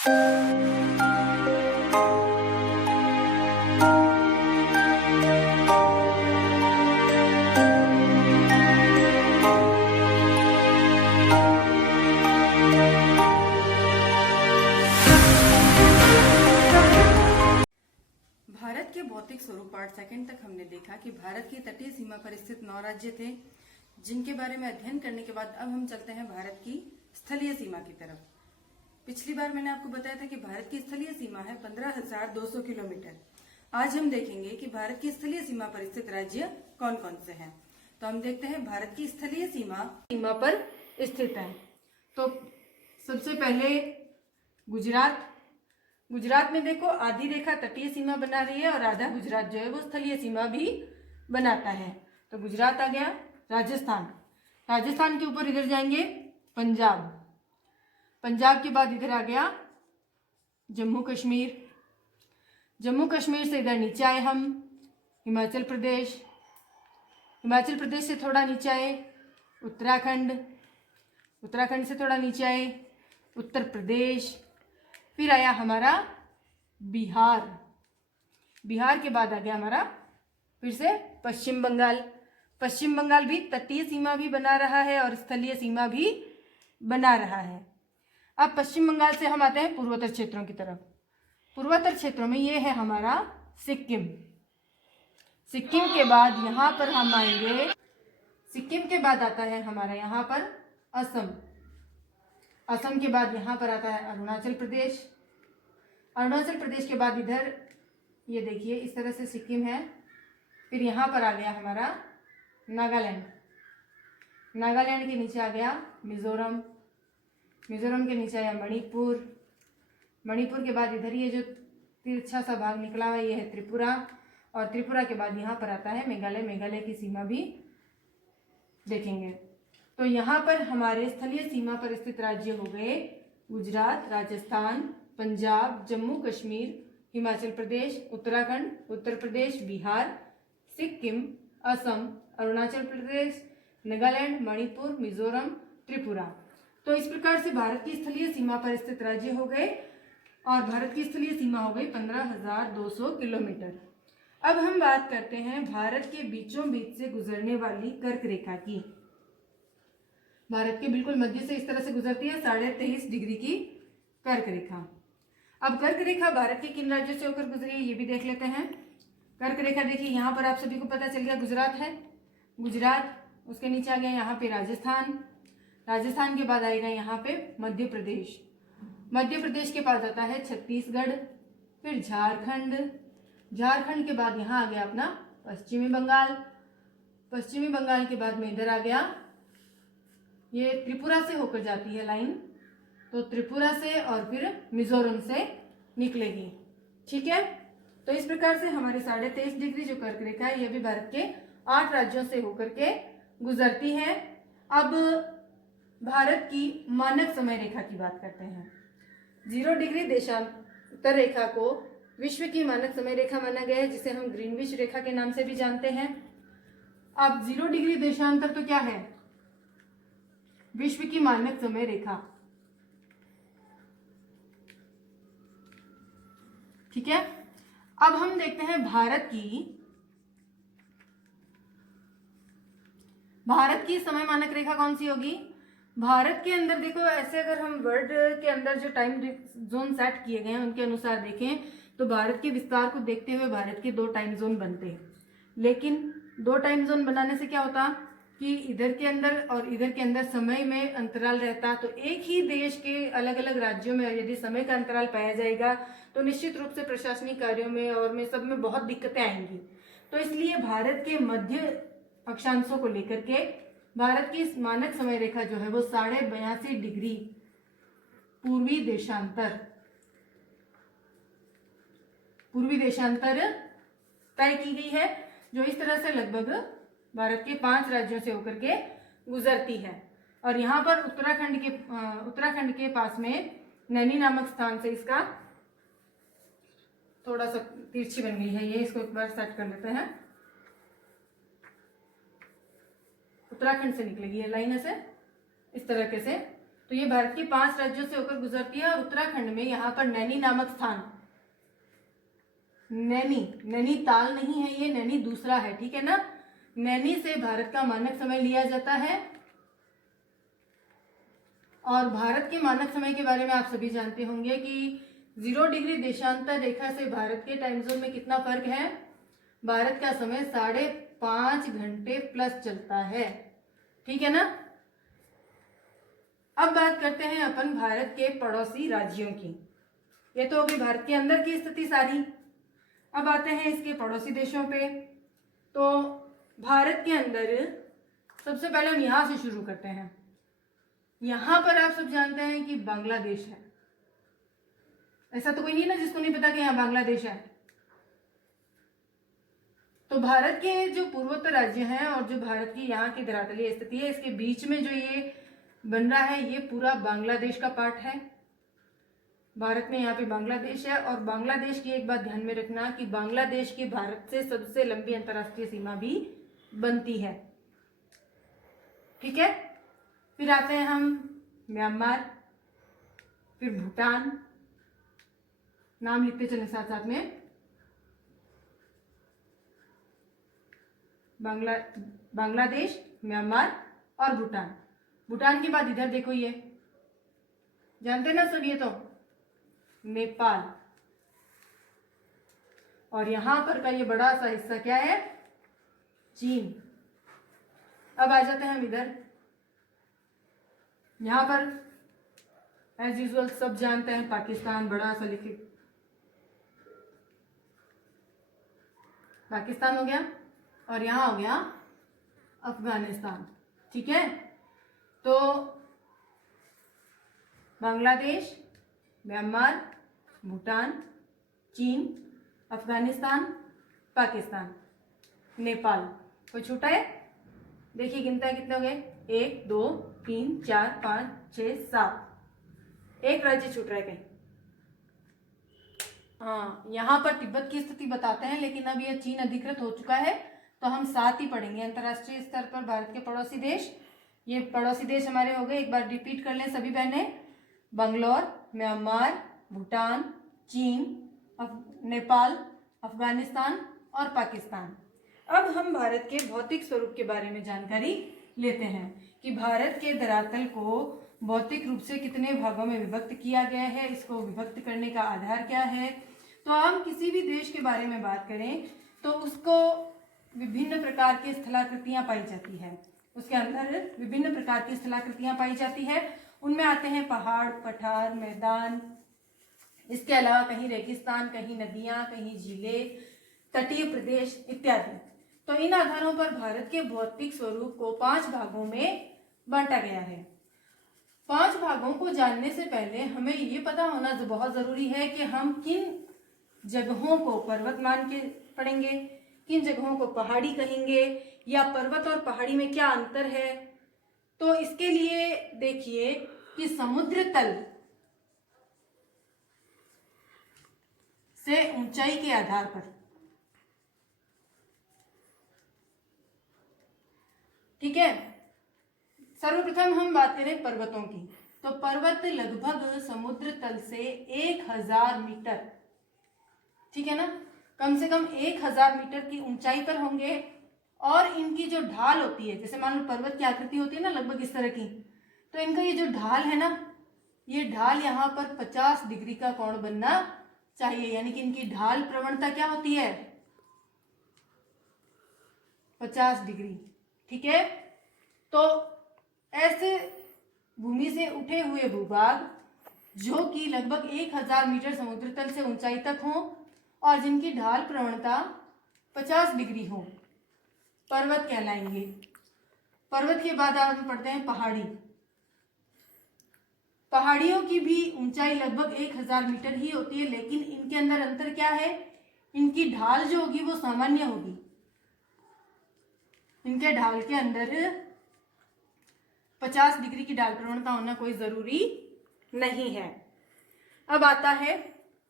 भारत के भौतिक स्वरूप पार्ट सेकंड तक हमने देखा कि भारत की तटीय सीमा पर स्थित 9 राज्य थे, जिनके बारे में अध्ययन करने के बाद अब हम चलते हैं भारत की स्थलीय सीमा की तरफ। पिछली बार मैंने आपको बताया था कि भारत की स्थलीय सीमा है 15,200 किलोमीटर। आज हम देखेंगे कि भारत की स्थलीय सीमा पर स्थित राज्य कौन कौन से हैं। तो हम देखते हैं भारत की स्थलीय सीमा पर स्थित है। तो सबसे पहले गुजरात में देखो आधी रेखा तटीय सीमा बना रही है और आधा गुजरात जो है वो स्थलीय सीमा भी बनाता है। तो गुजरात आ गया। राजस्थान के ऊपर इधर जाएंगे पंजाब के बाद इधर आ गया जम्मू कश्मीर से इधर नीचे आए हम हिमाचल प्रदेश से थोड़ा नीचे आए उत्तराखंड से थोड़ा नीचे आए उत्तर प्रदेश, फिर आया हमारा बिहार के बाद आ गया हमारा फिर से पश्चिम बंगाल भी तटीय सीमा भी बना रहा है और स्थलीय सीमा भी बना रहा है। अब पश्चिम बंगाल से हम आते हैं पूर्वोत्तर क्षेत्रों की तरफ। पूर्वोत्तर क्षेत्रों में ये है हमारा सिक्किम के बाद यहाँ पर हम आएंगे। सिक्किम के बाद आता है हमारा यहाँ पर असम के बाद यहाँ पर आता है अरुणाचल प्रदेश के बाद इधर ये देखिए इस तरह से सिक्किम है। फिर यहाँ पर आ गया हमारा नागालैंड के नीचे आ गया मिजोरम के नीचे आया मणिपुर के बाद इधर ये जो तिरछा सा भाग निकला हुआ ये है त्रिपुरा, और त्रिपुरा के बाद यहाँ पर आता है मेघालय की सीमा भी देखेंगे। तो यहाँ पर हमारे स्थलीय सीमा पर स्थित राज्य हो गए गुजरात, राजस्थान, पंजाब, जम्मू कश्मीर, हिमाचल प्रदेश, उत्तराखंड, उत्तर प्रदेश, बिहार, सिक्किम, असम, अरुणाचल प्रदेश, नागालैंड, मणिपुर, मिजोरम, त्रिपुरा। तो इस प्रकार से भारत की स्थलीय सीमा पर स्थित राज्य हो गए और भारत की स्थलीय सीमा हो गई 15,200 किलोमीटर। अब हम बात करते हैं भारत के बीचों बीच से गुजरने वाली कर्क रेखा की। भारत के बिल्कुल मध्य से इस तरह से गुजरती है 23.5 डिग्री की कर्क रेखा। अब कर्क रेखा भारत के किन राज्यों से होकर गुजरी है ये भी देख लेते हैं। कर्क रेखा देखिए यहाँ पर आप सभी को पता चल गया गुजरात है, उसके नीचे आ गया यहाँ पे राजस्थान के बाद आएगा यहाँ पे मध्य प्रदेश के पास आता है छत्तीसगढ़, फिर झारखंड के बाद यहाँ आ गया अपना पश्चिमी बंगाल के बाद में इधर आ गया ये त्रिपुरा से होकर जाती है लाइन, तो त्रिपुरा से और फिर मिजोरम से निकलेगी। ठीक है, तो इस प्रकार से हमारे 23.5 डिग्री जो कर्क रेखा है ये भी भारत के 8 राज्यों से होकर के गुजरती है। अब भारत की मानक समय रेखा की बात करते हैं। 0 डिग्री देशांतर रेखा को विश्व की मानक समय रेखा माना गया है, जिसे हम ग्रीनविच रेखा के नाम से भी जानते हैं। अब 0 डिग्री देशांतर तो क्या है? विश्व की मानक समय रेखा। ठीक है, अब हम देखते हैं भारत की समय मानक रेखा कौन सी होगी। भारत के अंदर देखो ऐसे अगर हम वर्ल्ड के अंदर जो टाइम जोन सेट किए गए हैं उनके अनुसार देखें तो भारत के विस्तार को देखते हुए भारत के 2 टाइम जोन बनते हैं। लेकिन 2 टाइम जोन बनाने से क्या होता कि इधर के अंदर और इधर के अंदर समय में अंतराल रहता, तो एक ही देश के अलग अलग राज्यों में यदि समय का अंतराल पाया जाएगा तो निश्चित रूप से प्रशासनिक कार्यों में और में सब में बहुत दिक्कतें आएंगी। तो इसलिए भारत के मध्य अक्षांशों को लेकर के भारत की मानक समय रेखा जो है वो 82.5 डिग्री पूर्वी देशांतर तय की गई है, जो इस तरह से लगभग भारत के 5 राज्यों से होकर के गुजरती है। और यहाँ पर उत्तराखंड के पास में नैनी नामक स्थान से इसका थोड़ा सा तिरछी बन गई है, ये इसको एक बार सेट कर लेते हैं। उत्तराखंड से निकलेगी ये लाइन ऐसे इस तरीके से, तो ये भारत के 5 राज्यों से होकर गुजरती है और उत्तराखंड में यहाँ पर नैनी नामक स्थान, नैनीताल नहीं है ये, नैनी दूसरा है, ठीक है ना। नैनी से भारत का मानक समय लिया जाता है और भारत के मानक समय के बारे में आप सभी जानते होंगे कि 0 डिग्री देशांतर रेखा से भारत के टाइम जोन में कितना फर्क है। भारत का समय 5.5 घंटे प्लस चलता है, ठीक है ना। अब बात करते हैं अपन भारत के पड़ोसी राज्यों की। ये तो होगी भारत के अंदर की स्थिति सारी। अब आते हैं इसके पड़ोसी देशों पे। तो भारत के अंदर सबसे पहले हम यहाँ से शुरू करते हैं। यहाँ पर आप सब जानते हैं कि बांग्लादेश है। ऐसा तो कोई नहीं ना जिसको नहीं पता कि यहाँ बांग्लादेश है। तो भारत के जो पूर्वोत्तर राज्य हैं और जो भारत की यहाँ की धरातलीय स्थिति है, इसके बीच में जो ये बन रहा है, ये पूरा बांग्लादेश का पार्ट है। भारत में यहाँ पे बांग्लादेश है और बांग्लादेश की एक बात ध्यान में रखना कि बांग्लादेश की भारत से सबसे लंबी अंतर्राष्ट्रीय सीमा भी बनती है, ठीक है। फिर आते हैं हम म्यांमार, फिर भूटान, नाम लिखते चले साथ साथ में। बांग्लादेश, म्यांमार और भूटान। भूटान के बाद इधर देखो, ये जानते ना सब, ये तो नेपाल। और यहां पर का ये बड़ा सा हिस्सा क्या है, चीन। अब आ जाते हैं हम इधर। यहां पर एज यूजुअल सब जानते हैं पाकिस्तान, बड़ा सा लिखे पाकिस्तान हो गया और यहां हो गया अफगानिस्तान, ठीक है। तो बांग्लादेश, म्यांमार, भूटान, चीन, अफगानिस्तान, पाकिस्तान, नेपाल। कोई छूटा है? देखिए गिनता है कितने हो गए, 1 2 3 4 5 6 7। एक राज्य छूट रहा है कहीं। हाँ, यहाँ पर तिब्बत की स्थिति बताते हैं, लेकिन अब यह चीन अधिकृत हो चुका है तो हम 7 ही पढ़ेंगे। अंतर्राष्ट्रीय स्तर पर भारत के पड़ोसी देश, ये पड़ोसी देश हमारे हो गए। एक बार रिपीट कर लें सभी बहने, बंगलौर, म्यांमार, भूटान, चीन, नेपाल, अफगानिस्तान और पाकिस्तान। अब हम भारत के भौतिक स्वरूप के बारे में जानकारी लेते हैं कि भारत के धरातल को भौतिक रूप से कितने भागों में विभक्त किया गया है, इसको विभक्त करने का आधार क्या है। तो हम किसी भी देश के बारे में बात करें तो उसको विभिन्न प्रकार की स्थलाकृतियां पाई जाती है, उसके अंदर विभिन्न प्रकार की स्थलाकृतियां पाई जाती है। उनमें आते हैं पहाड़, पठार, मैदान, इसके अलावा कहीं रेगिस्तान, कहीं नदियां, कहीं झीलें, तटीय प्रदेश इत्यादि। तो इन आधारों पर भारत के भौतिक स्वरूप को 5 भागों में बांटा गया है। 5 भागों को जानने से पहले हमें ये पता होना बहुत जरूरी है कि हम किन जगहों को पर्वत मान के पढ़ेंगे, किन जगहों को पहाड़ी कहेंगे, या पर्वत और पहाड़ी में क्या अंतर है। तो इसके लिए देखिए कि समुद्र तल से ऊंचाई के आधार पर, ठीक है, सर्वप्रथम हम बात करें पर्वतों की। तो पर्वत लगभग समुद्र तल से 1000 मीटर, ठीक है ना, कम से कम 1000 मीटर की ऊंचाई पर होंगे। और इनकी जो ढाल होती है, जैसे मान लो पर्वत की आकृति होती है ना लगभग इस तरह की, तो इनका ये जो ढाल है ना, ये ढाल यहाँ पर 50 डिग्री का कोण बनना चाहिए। यानी कि इनकी ढाल प्रवणता क्या होती है, 50 डिग्री, ठीक है। तो ऐसे भूमि से उठे हुए भूभाग जो कि लगभग 1000 मीटर समुद्र तल से ऊंचाई तक हो और जिनकी ढाल प्रवणता 50 डिग्री हो, पर्वत कहलाएंगे। पर्वत के बाद आप पढ़ते हैं पहाड़ी। पहाड़ियों की भी ऊंचाई लगभग 1000 मीटर ही होती है, लेकिन इनके अंदर अंतर क्या है, इनकी ढाल जो होगी वो सामान्य होगी। इनके ढाल के अंदर 50 डिग्री की ढाल प्रवणता होना कोई जरूरी नहीं है। अब आता है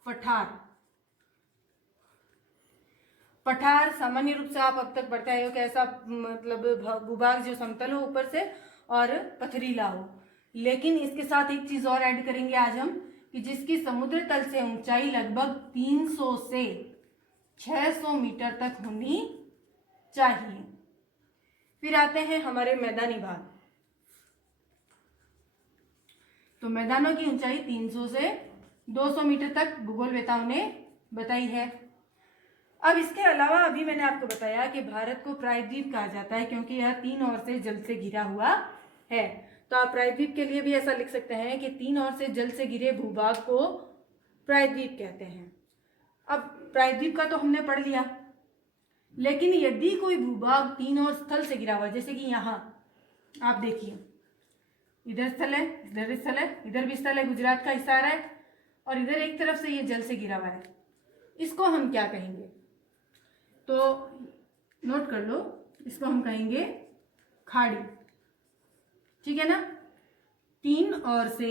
पठार। पठार सामान्य रूप से आप अब तक पढ़ते आए हो, कैसा मतलब भूभाग जो समतल हो ऊपर से और पथरीला हो। लेकिन इसके साथ एक चीज और ऐड करेंगे आज हम, कि जिसकी समुद्र तल से ऊंचाई लगभग 300 से 600 मीटर तक होनी चाहिए। फिर आते हैं हमारे मैदानी भाग। तो मैदानों की ऊंचाई 300 से 200 मीटर तक भूगोलवेताओं ने बताई है। अब इसके अलावा अभी मैंने आपको बताया कि भारत को प्रायद्वीप कहा जाता है क्योंकि यह 3 ओर से जल से घिरा हुआ है। तो आप प्रायद्वीप के लिए भी ऐसा लिख सकते हैं कि 3 ओर से जल से घिरे भूभाग को प्रायद्वीप कहते हैं। अब प्रायद्वीप का तो हमने पढ़ लिया, लेकिन यदि कोई भूभाग 3 ओर स्थल से घिरा हुआ, जैसे कि यहाँ आप देखिए, इधर स्थल है, इधर स्थल है, इधर भी स्थल है, गुजरात का हिस्सा आ रहा है, और इधर एक तरफ से ये जल से घिरा हुआ है, इसको हम क्या कहेंगे? तो नोट कर लो, इसको हम कहेंगे खाड़ी। ठीक है ना? 3 ओर से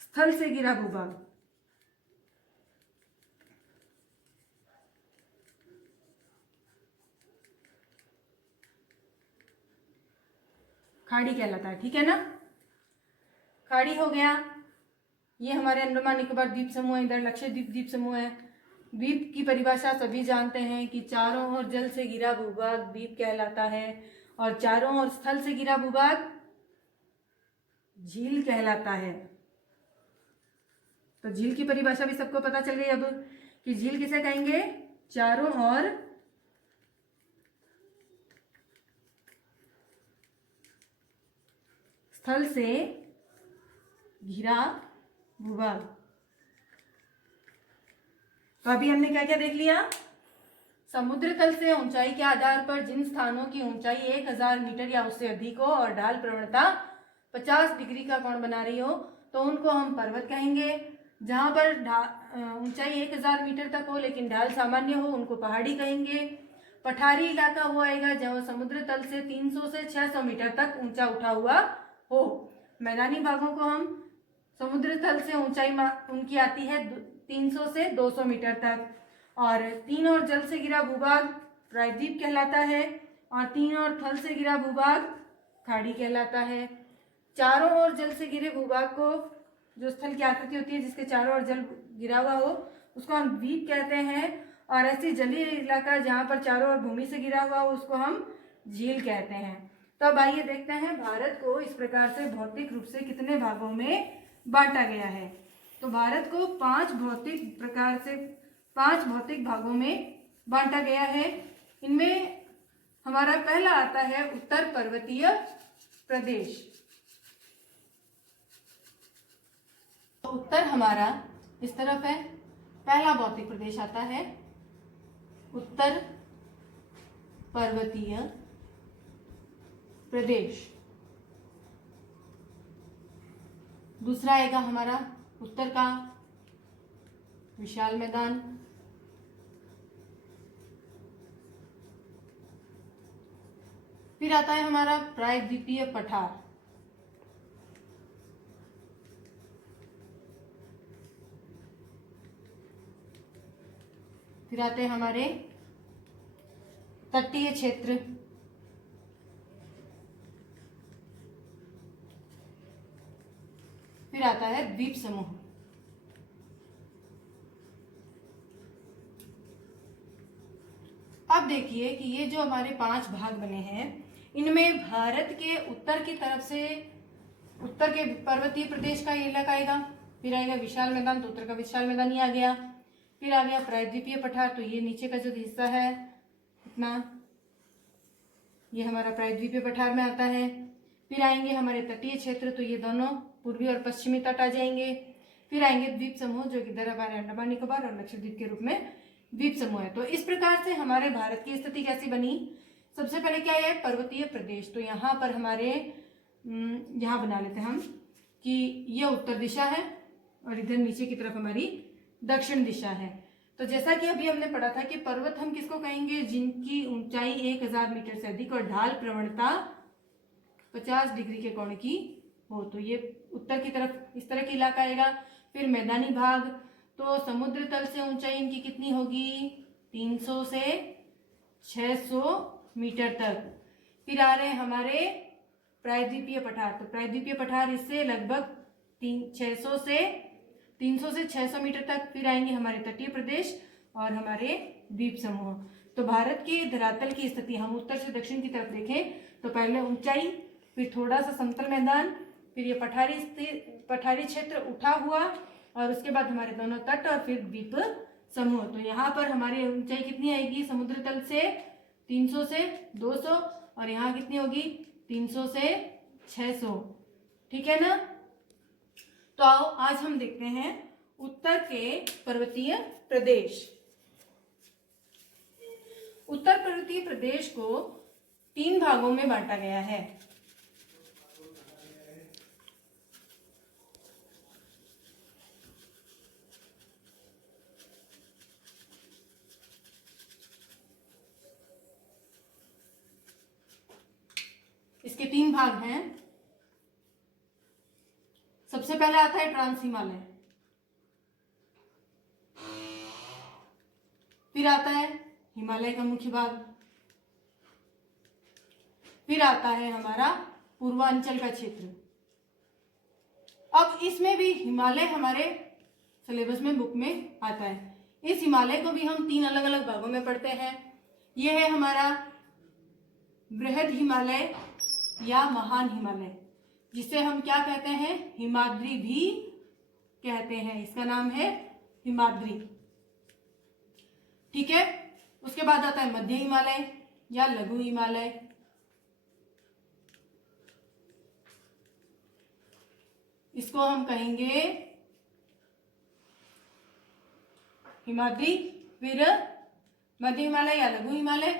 स्थल से घिरा भूभाग, खाड़ी कहलाता है। ठीक है ना? खाड़ी हो गया। ये हमारे अंडमान निकोबार द्वीप समूह है, इधर लक्षद्वीप द्वीप समूह है। द्वीप की परिभाषा सभी जानते हैं कि चारों ओर जल से घिरा भूभाग द्वीप कहलाता है, और चारों ओर स्थल से घिरा भूभाग झील कहलाता है। तो झील की परिभाषा भी सबको पता चल गई अब, कि झील किसे कहेंगे? चारों ओर स्थल से घिरा भूभाग। तो अभी हमने क्या क्या देख लिया? समुद्र तल से ऊंचाई के आधार पर जिन स्थानों की ऊंचाई 1000 मीटर या उससे अधिक हो और ढाल प्रवणता 50 डिग्री का कोण बना रही हो, तो उनको हम पर्वत कहेंगे। जहां पर ऊंचाई 1000 मीटर तक हो लेकिन ढाल सामान्य हो, उनको पहाड़ी कहेंगे। पठारी इलाका वो आएगा जहाँ समुद्र तल से 300 से 600 मीटर तक ऊंचा उठा हुआ हो। मैदानी भागों को हम समुद्र तल से ऊंचाई उनकी आती है 300 से 200 मीटर तक, और 3 ओर जल से घिरा भूभाग प्रायद्वीप कहलाता है, और 3 ओर थल से घिरा भूभाग खाड़ी कहलाता है। चारों ओर जल से घिरे भूभाग को, जो स्थल की आकृति होती है जिसके चारों ओर जल घिरा हुआ हो, उसको हम द्वीप कहते हैं, और ऐसी जलीय इलाका जहाँ पर चारों ओर भूमि से घिरा हुआ हो उसको हम झील कहते हैं। तो अब आइए देखते हैं भारत को इस प्रकार से भौतिक रूप से कितने भागों में बांटा गया है। तो भारत को 5 भौतिक भागों में बांटा गया है। इनमें हमारा पहला आता है उत्तर पर्वतीय प्रदेश। तो उत्तर हमारा इस तरफ है, पहला भौतिक प्रदेश आता है उत्तर पर्वतीय प्रदेश। दूसरा आएगा हमारा उत्तर का विशाल मैदान। फिर आता है हमारा प्रायद्वीपीय पठार। फिर आते हैं हमारे तटीय क्षेत्र। फिर आता है द्वीप समूह। अब देखिए कि ये जो हमारे 5 भाग बने हैं, इनमें भारत के उत्तर की तरफ से उत्तर के पर्वतीय प्रदेश का ये इलाका आएगा। फिर आएगा विशाल मैदान, तो उत्तर का विशाल मैदान ही आ गया। फिर आ गया प्रायद्वीपीय पठार, तो ये नीचे का जो हिस्सा है इतना, ये हमारा प्रायद्वीपीय पठार में आता है। फिर आएंगे हमारे तटीय क्षेत्र, तो ये दोनों पूर्वी और पश्चिमी तट आ जाएंगे। फिर आएंगे द्वीप समूह, जो कि इधर हमारे अंडमान निकोबार और लक्षद्वीप के रूप में द्वीप समूह है। तो इस प्रकार से हमारे भारत की स्थिति कैसी बनी? सबसे पहले क्या है? पर्वतीय प्रदेश। तो यहाँ पर हमारे यहाँ बना लेते हैं हम कि ये उत्तर दिशा है और इधर नीचे की तरफ हमारी दक्षिण दिशा है। तो जैसा कि अभी हमने पढ़ा था कि पर्वत हम किसको कहेंगे? जिनकी ऊंचाई 1000 मीटर से अधिक और ढाल प्रवणता 50 डिग्री के कोण की हो। तो ये उत्तर की तरफ इस तरह का इलाका आएगा। फिर मैदानी भाग, तो समुद्र तल से ऊंचाई इनकी कितनी होगी? 300 से 600 मीटर तक। फिर आ रहे हैं हमारे प्रायद्वीपीय पठार। तो प्रायद्वीपीय पठार इससे लगभग 300 से 600 मीटर तक। फिर आएंगे हमारे तटीय प्रदेश और हमारे द्वीप समूह। तो भारत के धरातल की स्थिति हम उत्तर से दक्षिण की तरफ देखें तो पहले ऊंचाई, फिर थोड़ा सा समतल मैदान, फिर ये पठारी क्षेत्र उठा हुआ, और उसके बाद हमारे दोनों तट और फिर द्वीप समूह। तो यहाँ पर हमारी ऊंचाई कितनी आएगी समुद्र तल से 300 से 200, और यहाँ कितनी होगी 300 से 600। ठीक है ना। तो आओ आज हम देखते हैं उत्तर के पर्वतीय प्रदेश। उत्तर पर्वतीय प्रदेश को 3 भागों में बांटा गया है। इसके 3 भाग हैं। सबसे पहले आता है ट्रांस हिमालय, फिर आता है हिमालय का मुख्य भाग, फिर आता है हमारा पूर्वांचल का क्षेत्र। अब इसमें भी हिमालय हमारे सिलेबस में बुक में आता है। इस हिमालय को भी हम 3 अलग अलग भागों में पढ़ते हैं। यह है हमारा बृहद हिमालय या महान हिमालय, जिसे हम क्या कहते हैं हिमाद्री भी कहते हैं। इसका नाम है हिमाद्री। ठीक है। उसके बाद आता है मध्य हिमालय या लघु हिमालय। इसको हम कहेंगे हिमाद्री, फिर मध्य हिमालय या लघु हिमालय,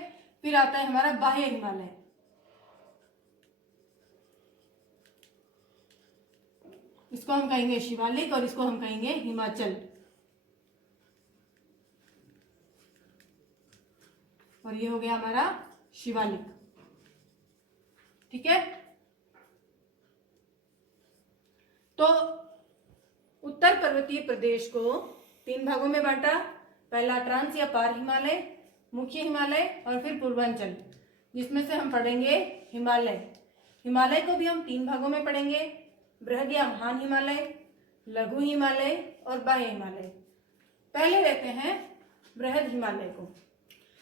फिर आता है हमारा बाह्य हिमालय। इसको हम कहेंगे शिवालिक और इसको हम कहेंगे हिमाचल। और ये हो गया हमारा शिवालिक। ठीक है। तो उत्तर पर्वतीय प्रदेश को 3 भागों में बांटा। पहला ट्रांस या पार हिमालय, मुख्य हिमालय और फिर पूर्वांचल, जिसमें से हम पढ़ेंगे हिमालय। हिमालय को भी हम 3 भागों में पढ़ेंगे, बृहद या महान हिमालय, लघु हिमालय और बाह्य हिमालय। पहले लेते हैं बृहद हिमालय को।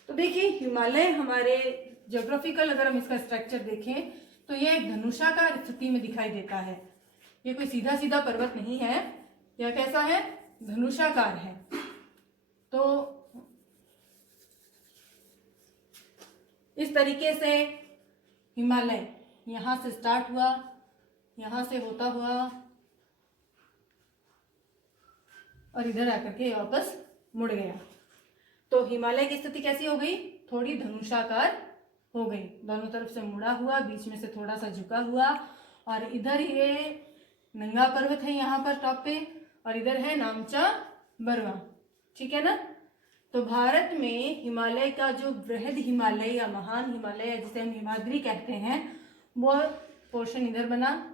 तो देखिए हिमालय हमारे ज्योग्राफिकल अगर हम इसका स्ट्रक्चर देखें तो ये एक धनुषाकार स्थिति में दिखाई देता है। ये कोई सीधा सीधा पर्वत नहीं है, यह कैसा है धनुषाकार है। तो इस तरीके से हिमालय यहां से स्टार्ट हुआ, यहां से होता हुआ और इधर आकर के वापस मुड़ गया। तो हिमालय की स्थिति कैसी हो गई, थोड़ी धनुषाकार हो गई, दोनों तरफ से मुड़ा हुआ, बीच में से थोड़ा सा झुका हुआ। और इधर ये नंगा पर्वत है यहाँ पर टॉप पे, और इधर है नामचा बरवा। ठीक है ना। तो भारत में हिमालय का जो बृहद हिमालय या महान हिमालय जिसे हम हिमाद्री कहते हैं, वो पोर्शन इधर बना।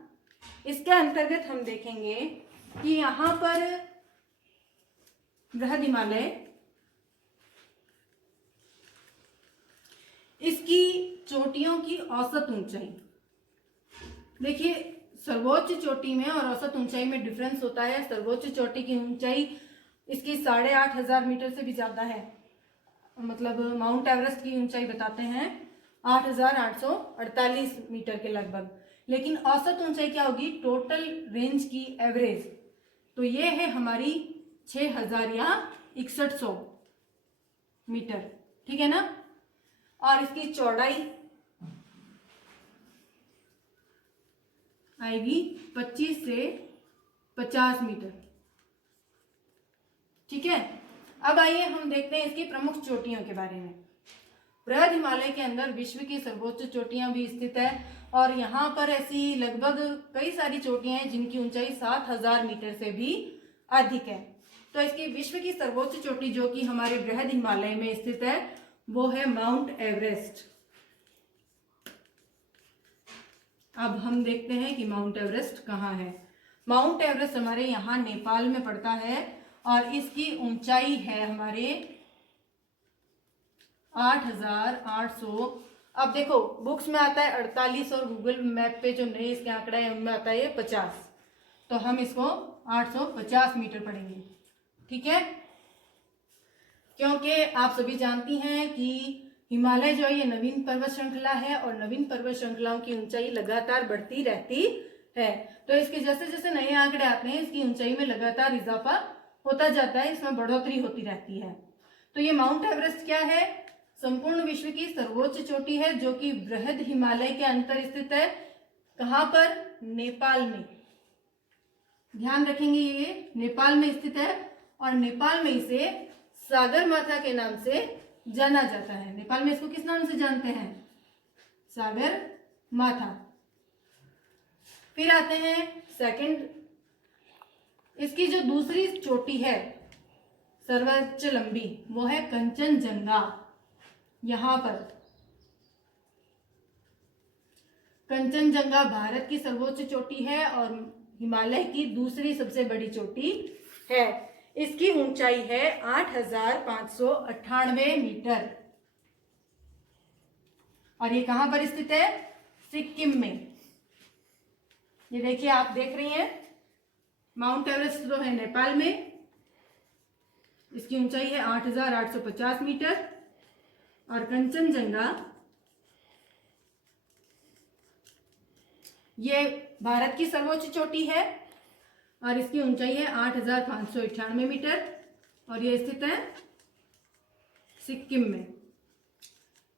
इसके अंतर्गत हम देखेंगे कि यहाँ पर बृहद हिमालय, इसकी चोटियों की औसत ऊंचाई देखिए, सर्वोच्च चोटी में और औसत ऊंचाई में डिफरेंस होता है। सर्वोच्च चोटी की ऊंचाई इसकी 8,500 मीटर से भी ज्यादा है। मतलब माउंट एवरेस्ट की ऊंचाई बताते हैं 8,848 मीटर के लगभग। लेकिन औसत ऊंचाई क्या होगी, टोटल रेंज की एवरेज, तो ये है हमारी 6,000 या 6100 मीटर। ठीक है ना। और इसकी चौड़ाई आएगी 25 से 50 मीटर। ठीक है। अब आइए हम देखते हैं इसकी प्रमुख चोटियों के बारे में। बृहद हिमालय के अंदर विश्व की सर्वोच्च चोटियां भी स्थित है, और यहाँ पर ऐसी लगभग कई सारी चोटियां हैं जिनकी ऊंचाई 7,000 मीटर से भी अधिक है। तो इसकी विश्व की सर्वोच्च चोटी जो कि हमारे बृहद हिमालय में स्थित है वो है माउंट एवरेस्ट। अब हम देखते हैं कि माउंट एवरेस्ट कहाँ है। माउंट एवरेस्ट हमारे यहाँ नेपाल में पड़ता है, और इसकी ऊंचाई है हमारे 8,800 अब देखो बुक्स में आता है 48 और गूगल मैप पे जो नए इसके आंकड़ा है उनमें आता है ये 50, तो हम इसको 850 मीटर पढ़ेंगे, ठीक है। क्योंकि आप सभी जानती हैं कि हिमालय जो है ये नवीन पर्वत श्रृंखला है और नवीन पर्वत श्रृंखलाओं की ऊंचाई लगातार बढ़ती रहती है। तो इसके जैसे जैसे नए आंकड़े आते हैं इसकी ऊंचाई में लगातार इजाफा होता जाता है, इसमें बढ़ोतरी होती रहती है। तो ये माउंट एवरेस्ट क्या है? संपूर्ण विश्व की सर्वोच्च चोटी है जो कि बृहद हिमालय के अंतर स्थित है। कहाँ पर? नेपाल में। ध्यान रखेंगे ये नेपाल में स्थित है और नेपाल में इसे सागर माथा के नाम से जाना जाता है। नेपाल में इसको किस नाम से जानते हैं? सागर माथा। फिर आते हैं सेकंड, इसकी जो दूसरी चोटी है सर्वोच्च लंबी वो है कंचनजंगा। यहां पर कंचनजंगा भारत की सर्वोच्च चोटी है और हिमालय की दूसरी सबसे बड़ी चोटी है। इसकी ऊंचाई है 8,598 मीटर और ये कहां पर स्थित है? सिक्किम में। ये देखिए आप देख रही हैं माउंट एवरेस्ट जो है नेपाल में, इसकी ऊंचाई है 8,850 मीटर और कंचनजंगा ये भारत की सर्वोच्च चोटी है और इसकी ऊंचाई है 8,598 मीटर और ये स्थित है सिक्किम में।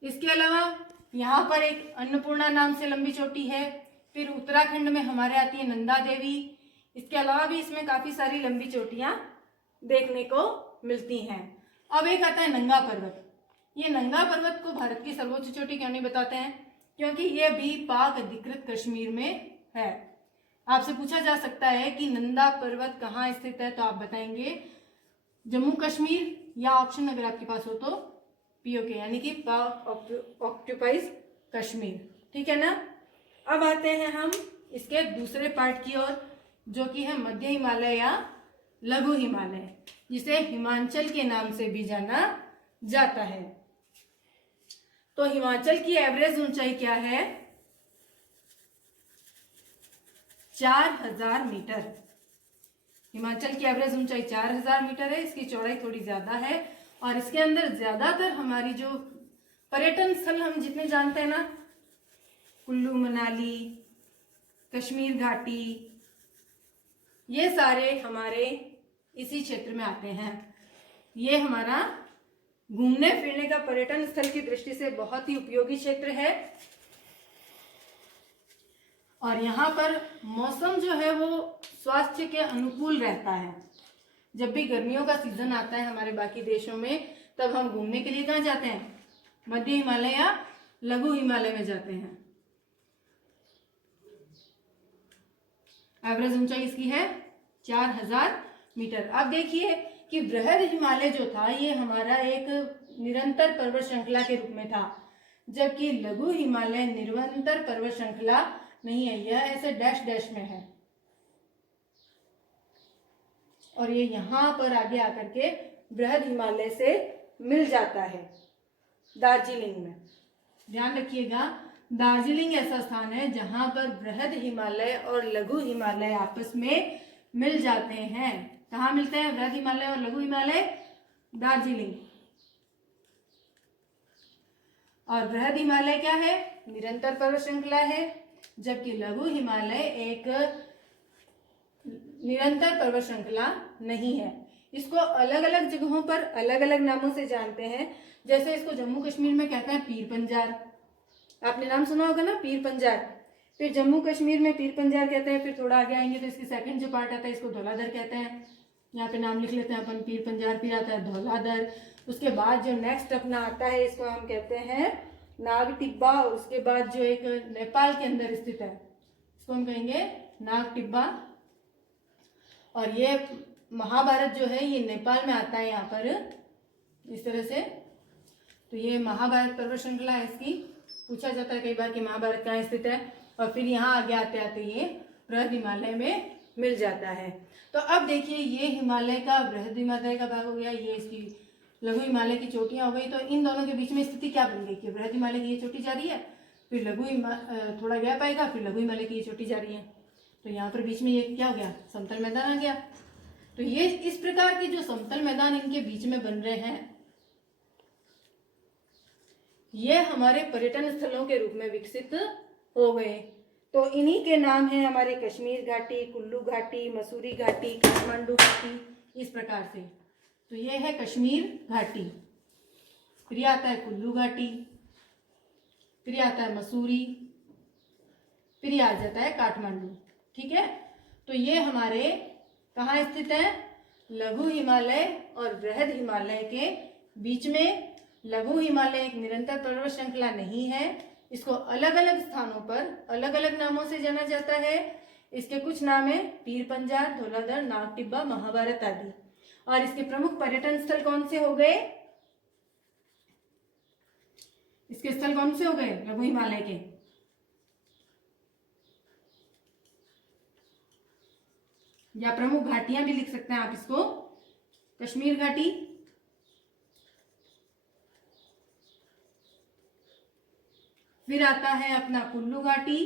इसके अलावा यहाँ पर एक अन्नपूर्णा नाम से लंबी चोटी है। फिर उत्तराखंड में हमारे आती है नंदा देवी। इसके अलावा भी इसमें काफी सारी लंबी चोटियां देखने को मिलती हैं। अब एक आता है नंगा पर्वत। ये नंगा पर्वत को भारत की सर्वोच्च चोटी क्यों नहीं बताते हैं? क्योंकि ये भी पाक अधिकृत कश्मीर में है। आपसे पूछा जा सकता है कि नंदा पर्वत कहाँ स्थित है, तो आप बताएंगे जम्मू कश्मीर या ऑप्शन अगर आपके पास हो तो पीओके यानी कि पाक ऑक्यूपाइज कश्मीर, ठीक है ना। अब आते हैं हम इसके दूसरे पार्ट की ओर जो कि है मध्य हिमालय या लघु हिमालय, जिसे हिमाचल के नाम से भी जाना जाता है। तो हिमाचल की एवरेज ऊंचाई क्या है? 4,000 मीटर। हिमाचल की एवरेज ऊंचाई 4,000 मीटर है। इसकी चौड़ाई थोड़ी ज्यादा है और इसके अंदर ज्यादातर हमारी जो पर्यटन स्थल हम जितने जानते हैं ना, कुल्लू मनाली, कश्मीर घाटी, ये सारे हमारे इसी क्षेत्र में आते हैं। ये हमारा घूमने फिरने का पर्यटन स्थल की दृष्टि से बहुत ही उपयोगी क्षेत्र है और यहाँ पर मौसम जो है वो स्वास्थ्य के अनुकूल रहता है। जब भी गर्मियों का सीजन आता है हमारे बाकी देशों में, तब हम घूमने के लिए कहाँ जाते हैं? मध्य हिमालय या लघु हिमालय में जाते हैं। एवरेज ऊंचाई इसकी है 4,000 मीटर। अब देखिए कि बृहद हिमालय जो था ये हमारा एक निरंतर पर्वत श्रृंखला के रूप में था, जबकि लघु हिमालय निरंतर पर्वत श्रृंखला नहीं है, यह ऐसे डैश डैश में है और ये यहाँ पर आगे आकर के बृहद हिमालय से मिल जाता है दार्जिलिंग में। ध्यान रखिएगा, दार्जिलिंग ऐसा स्थान है जहां पर बृहद हिमालय और लघु हिमालय आपस में मिल जाते हैं। कहाँ मिलते हैं बृहद हिमालय और लघु हिमालय? दार्जिलिंग। और बृहद हिमालय क्या है? निरंतर पर्वत श्रृंखला है, जबकि लघु हिमालय एक निरंतर पर्वत श्रृंखला नहीं है। इसको अलग अलग जगहों पर अलग अलग नामों से जानते हैं। जैसे इसको जम्मू कश्मीर में कहते हैं पीर पंजार, आपने नाम सुना होगा ना, पीर पंजार। फिर जम्मू कश्मीर में पीर पंजार कहते हैं। फिर थोड़ा आगे आएंगे तो इसके सेकंड जो पार्ट आता है इसको धौलाधर कहते हैं। यहाँ पे नाम लिख लेते हैं अपन, पीर पंजार, फिर आता है धौलाधर। उसके बाद जो नेक्स्ट अपना आता है इसको हम कहते हैं नाग टिब्बा और उसके बाद जो एक नेपाल के अंदर स्थित है इसको हम कहेंगे नाग टिब्बा। और ये महाभारत जो है ये नेपाल में आता है यहाँ पर इस तरह से। तो ये महाभारत पर्वत श्रृंखला है इसकी। पूछा जाता है कई बार कि महाभारत कहाँ स्थित है और फिर यहाँ आगे आते आते ये बृहद हिमालय में मिल जाता है। तो अब देखिए ये हिमालय का बृहद हिमालय का भाग हो गया, ये इसकी लघु हिमालय की चोटियां हो गई, तो इन दोनों के बीच में स्थिति क्या बन गई कि बृहद हिमालय की ये चोटी जा रही है, फिर थोड़ा गैप आएगा, फिर लघु हिमालय की ये चोटी जा रही है, तो यहाँ पर बीच में ये क्या हो गया, समतल मैदान आ गया। तो ये इस प्रकार के जो समतल मैदान इनके बीच में बन रहे हैं, ये हमारे पर्यटन स्थलों के रूप में विकसित हो गए। तो इन्हीं के नाम है हमारे कश्मीर घाटी, कुल्लू घाटी, मसूरी घाटी, काठमांडू घाटी, इस प्रकार से। तो ये है कश्मीर घाटी, फिर आता है कुल्लू घाटी, फिर आता है मसूरी, फिर आ जाता है काठमांडू। ठीक है, तो ये हमारे कहाँ स्थित है, लघु हिमालय और बृहद हिमालय के बीच में। लघु हिमालय एक निरंतर पर्वत श्रृंखला नहीं है, इसको अलग अलग स्थानों पर अलग अलग नामों से जाना जाता है। इसके कुछ नाम है पीर पंजाल, धौलाधर, नाग टिब्बा, महाभारत आदि। और इसके प्रमुख पर्यटन स्थल कौन से हो गए, इसके स्थल कौन से हो गए लघु हिमालय के, या प्रमुख घाटियां भी लिख सकते हैं आप इसको, कश्मीर घाटी, फिर आता है अपना कुल्लू घाटी,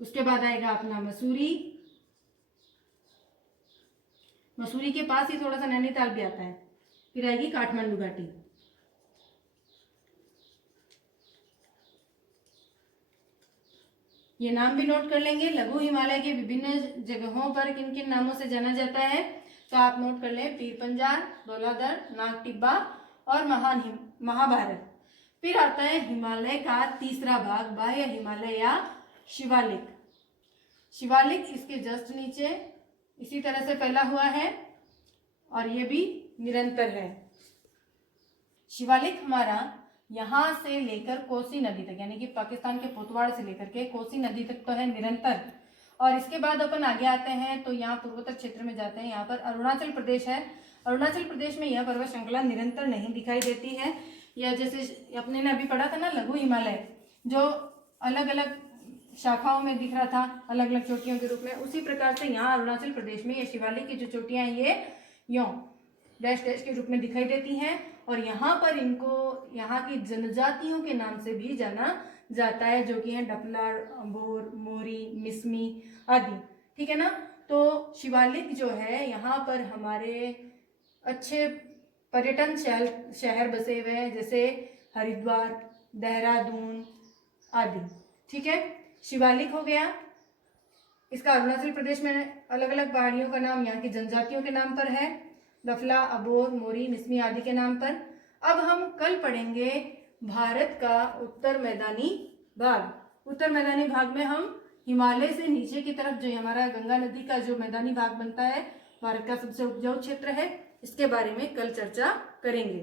उसके बाद आएगा अपना मसूरी, मसूरी के पास ही थोड़ा सा नैनीताल भी आता है, फिर आएगी काठमांडू घाटी। ये नाम भी नोट कर लेंगे, लघु हिमालय के विभिन्न जगहों पर किन किन नामों से जाना जाता है, तो आप नोट कर लें, पीर पंजाल, धौलाधर, नाग टिब्बा और महाभारत। फिर आता है हिमालय का तीसरा भाग, बाह्य हिमालय या शिवालिक। शिवालिक इसके जस्ट नीचे इसी तरह से फैला हुआ है और ये भी निरंतर है। शिवालिक हमारा यहाँ से लेकर कोसी नदी तक, यानी कि पाकिस्तान के पोतवाड़ से लेकर के कोसी नदी तक तो है निरंतर। और इसके बाद अपन आगे आते हैं तो यहाँ पूर्वोत्तर क्षेत्र में जाते हैं, यहाँ पर अरुणाचल प्रदेश है। अरुणाचल प्रदेश में यह पर्वत श्रृंखला निरंतर नहीं दिखाई देती है, या जैसे अपने ने अभी पढ़ा था ना लघु हिमालय, जो अलग अलग शाखाओं में दिख रहा था अलग अलग चोटियों के रूप में, उसी प्रकार से यहाँ अरुणाचल प्रदेश में ये शिवालिक की जो चोटियाँ हैं ये यों डैश डैश के रूप में दिखाई देती हैं। और यहाँ पर इनको यहाँ की जनजातियों के नाम से भी जाना जाता है, जो कि हैं डपलार, अबोर, मोरी, मिसमी आदि। ठीक है ना, तो शिवालिक जो है यहाँ पर हमारे अच्छे पर्यटन शहर बसे हुए हैं, जैसे हरिद्वार, देहरादून आदि। ठीक है, शिवालिक हो गया, इसका अरुणाचल प्रदेश में अलग अलग पहाड़ियों का नाम यहाँ की जनजातियों के नाम पर है, दफला, अबोर, मोरी, मिसमी आदि के नाम पर। अब हम कल पढ़ेंगे भारत का उत्तर मैदानी भाग। उत्तर मैदानी भाग में हम हिमालय से नीचे की तरफ जो हमारा गंगा नदी का जो मैदानी भाग बनता है, भारत का सबसे उपजाऊ क्षेत्र है, इसके बारे में कल चर्चा करेंगे।